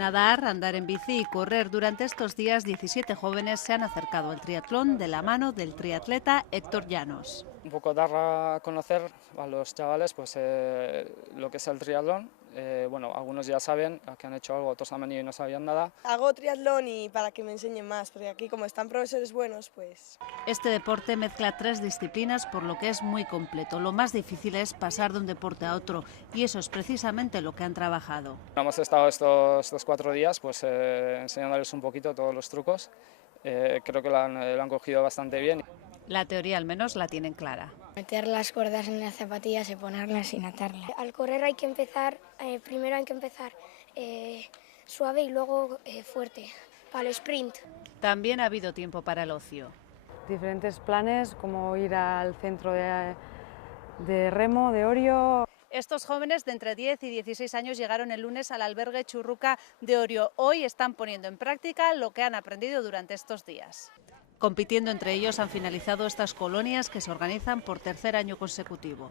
Nadar, andar en bici y correr. Durante estos días 17 jóvenes se han acercado al triatlón de la mano del triatleta Héctor Llanos. Un poco dar a conocer a los chavales pues, lo que es el triatlón. Bueno, algunos ya saben que han hecho algo, otros han venido y no sabían nada. Hago triatlón y para que me enseñen más, porque aquí como están profesores buenos, pues... Este deporte mezcla 3 disciplinas, por lo que es muy completo. Lo más difícil es pasar de un deporte a otro y eso es precisamente lo que han trabajado. Hemos estado estos 4 días pues, enseñándoles un poquito todos los trucos. Creo que lo han cogido bastante bien. La teoría al menos la tienen clara. Meter las cuerdas en las zapatillas y ponerlas sin atarlas. Al correr hay que empezar, primero hay que empezar suave y luego fuerte, para el sprint. También ha habido tiempo para el ocio. Diferentes planes, como ir al centro de remo de Orio. Estos jóvenes de entre 10 y 16 años llegaron el lunes al albergue Churruca de Orio. Hoy están poniendo en práctica lo que han aprendido durante estos días. Compitiendo entre ellos han finalizado estas colonias que se organizan por tercer año consecutivo.